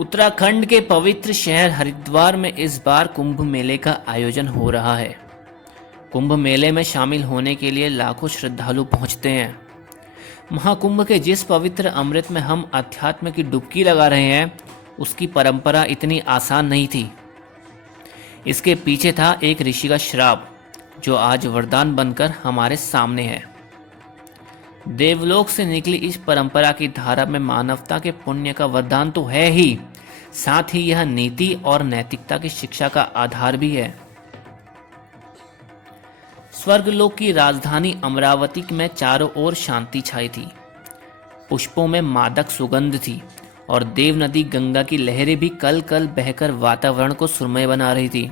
उत्तराखंड के पवित्र शहर हरिद्वार में इस बार कुंभ मेले का आयोजन हो रहा है। कुंभ मेले में शामिल होने के लिए लाखों श्रद्धालु पहुंचते हैं। महाकुंभ के जिस पवित्र अमृत में हम अध्यात्म की डुबकी लगा रहे हैं, उसकी परंपरा इतनी आसान नहीं थी। इसके पीछे था एक ऋषि का श्राप, जो आज वरदान बनकर हमारे सामने है। देवलोक से निकली इस परंपरा की धारा में मानवता के पुण्य का वरदान तो है ही, साथ ही यह नीति और नैतिकता की शिक्षा का आधार भी है। स्वर्गलोक की राजधानी अमरावती में चारों ओर शांति छाई थी। पुष्पों में मादक सुगंध थी और देव नदी गंगा की लहरें भी कल कल बहकर वातावरण को सुरमय बना रही थी।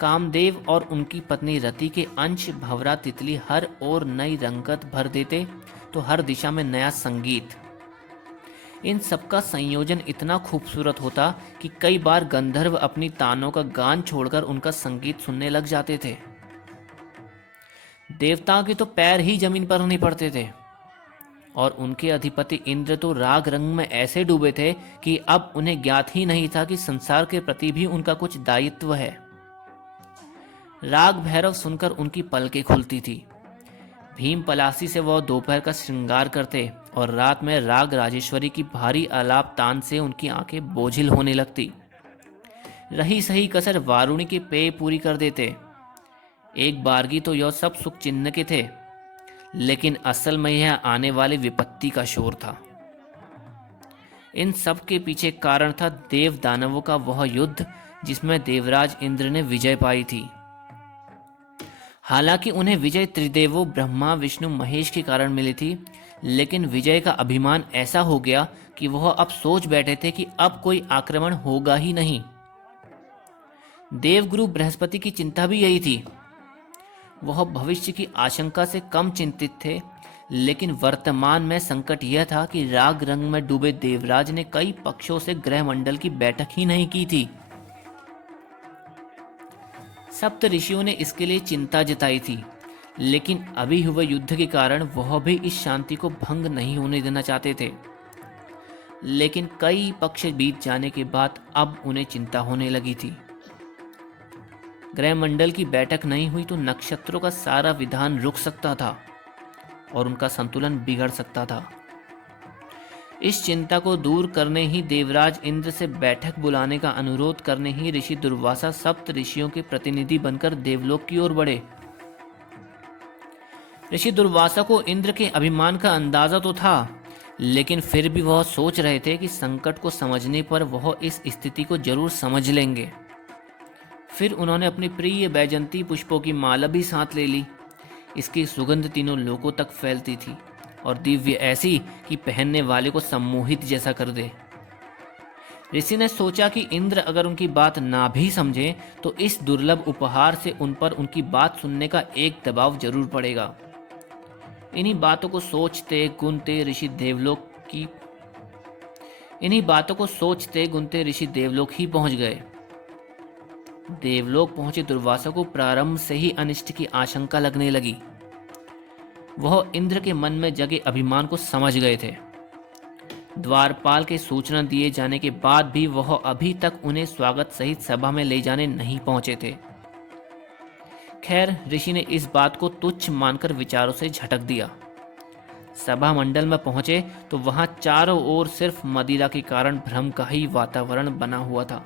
कामदेव और उनकी पत्नी रति के अंश भंवरा तितली हर ओर नई रंगत भर देते तो हर दिशा में नया संगीत। इन सबका संयोजन इतना खूबसूरत होता कि कई बार गंधर्व अपनी तानों का गान छोड़कर उनका संगीत सुनने लग जाते थे। देवताओं के तो पैर ही जमीन पर नहीं पड़ते थे और उनके अधिपति इंद्र तो राग रंग में ऐसे डूबे थे कि अब उन्हें ज्ञात ही नहीं था कि संसार के प्रति भी उनका कुछ दायित्व है। राग भैरव सुनकर उनकी पलकें खुलती थी। भीम पलासी से वह दोपहर का श्रृंगार करते और रात में राग राजेश्वरी की भारी आलाप तान से उनकी आंखें बोझिल होने लगती। रही सही कसर वारुणी के पेय पूरी कर देते। एक बारगी तो यह सब सुख चिन्ह के थे, लेकिन असल में यह आने वाली विपत्ति का शोर था। इन सब के पीछे कारण था देव दानवों का वह युद्ध, जिसमें देवराज इंद्र ने विजय पाई थी। हालांकि उन्हें विजय त्रिदेवों ब्रह्मा विष्णु महेश के कारण मिली थी, लेकिन विजय का अभिमान ऐसा हो गया कि वह अब सोच बैठे थे कि अब कोई आक्रमण होगा ही नहीं। देवगुरु बृहस्पति की चिंता भी यही थी। वह भविष्य की आशंका से कम चिंतित थे, लेकिन वर्तमान में संकट यह था कि राग रंग में डूबे देवराज ने कई पक्षों से ग्रह मंडल की बैठक ही नहीं की थी। सप्त ऋषियों ने इसके लिए चिंता जताई थी, लेकिन अभी हुए युद्ध के कारण वह भी इस शांति को भंग नहीं होने देना चाहते थे। लेकिन कई पक्ष बीत जाने के बाद अब उन्हें चिंता होने लगी थी। ग्रह मंडल की बैठक नहीं हुई तो नक्षत्रों का सारा विधान रुक सकता था और उनका संतुलन बिगड़ सकता था। इस चिंता को दूर करने ही देवराज इंद्र से बैठक बुलाने का अनुरोध करने ही ऋषि दुर्वासा सप्त ऋषियों के प्रतिनिधि बनकर देवलोक की ओर बढ़े। ऋषि दुर्वासा को इंद्र के अभिमान का अंदाजा तो था, लेकिन फिर भी वह सोच रहे थे कि संकट को समझने पर वह इस स्थिति को जरूर समझ लेंगे। फिर उन्होंने अपनी प्रिय बैजंती पुष्पों की माला भी साथ ले ली। इसकी सुगंध तीनों लोकों तक फैलती थी और दिव्य ऐसी कि पहनने वाले को सम्मोहित जैसा कर दे। ऋषि ने सोचा कि इंद्र अगर उनकी बात ना भी समझे तो इस दुर्लभ उपहार से उन पर उनकी बात सुनने का एक दबाव जरूर पड़ेगा। इन्हीं बातों को सोचते गुनते ऋषि देवलोक ही पहुंच गए। देवलोक पहुंचे दुर्वासा को प्रारंभ से ही अनिष्ट की आशंका लगने लगी। वह इंद्र के मन में जगे अभिमान को समझ गए थे। द्वारपाल के सूचना दिए जाने के बाद भी वह अभी तक उन्हें स्वागत सहित सभा में ले जाने नहीं पहुंचे थे। खैर, ऋषि ने इस बात को तुच्छ मानकर विचारों से झटक दिया। सभा मंडल में पहुंचे तो वहां चारों ओर सिर्फ मदिरा के कारण भ्रम का ही वातावरण बना हुआ था।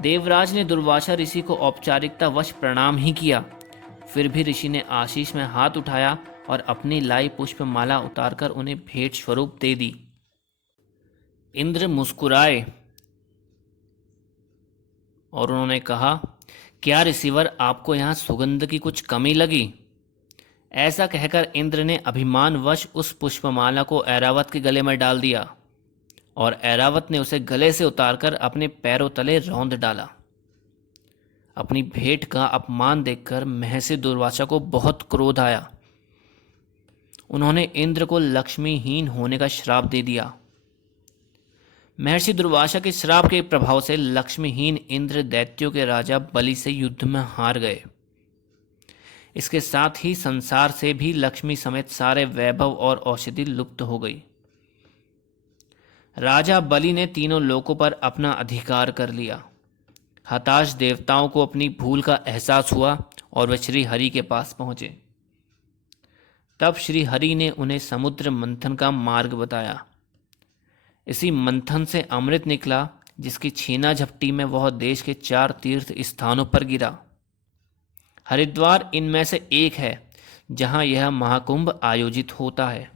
देवराज ने दुर्वासा ऋषि को औपचारिकता वश प्रणाम ही किया। फिर भी ऋषि ने आशीष में हाथ उठाया और अपनी लाई पुष्पमाला उतारकर उन्हें भेंट स्वरूप दे दी। इंद्र मुस्कुराए और उन्होंने कहा, क्या ऋषिवर, आपको यहाँ सुगंध की कुछ कमी लगी? ऐसा कहकर इंद्र ने अभिमानवश उस पुष्पमाला को ऐरावत के गले में डाल दिया और ऐरावत ने उसे गले से उतारकर अपने पैरों तले रौंद डाला। अपनी भेंट का अपमान देखकर महर्षि दुर्वासा को बहुत क्रोध आया। उन्होंने इंद्र को लक्ष्मीहीन होने का श्राप दे दिया। महर्षि दुर्वासा के श्राप के प्रभाव से लक्ष्मीहीन इंद्र दैत्यों के राजा बलि से युद्ध में हार गए। इसके साथ ही संसार से भी लक्ष्मी समेत सारे वैभव और औषधि लुप्त हो गई। राजा बलि ने तीनों लोकों पर अपना अधिकार कर लिया। हताश देवताओं को अपनी भूल का एहसास हुआ और वे श्री हरि के पास पहुंचे। तब श्री हरि ने उन्हें समुद्र मंथन का मार्ग बताया। इसी मंथन से अमृत निकला, जिसकी छीना झपटी में वह देश के 4 तीर्थ स्थानों पर गिरा। हरिद्वार इनमें से एक है जहां यह महाकुंभ आयोजित होता है।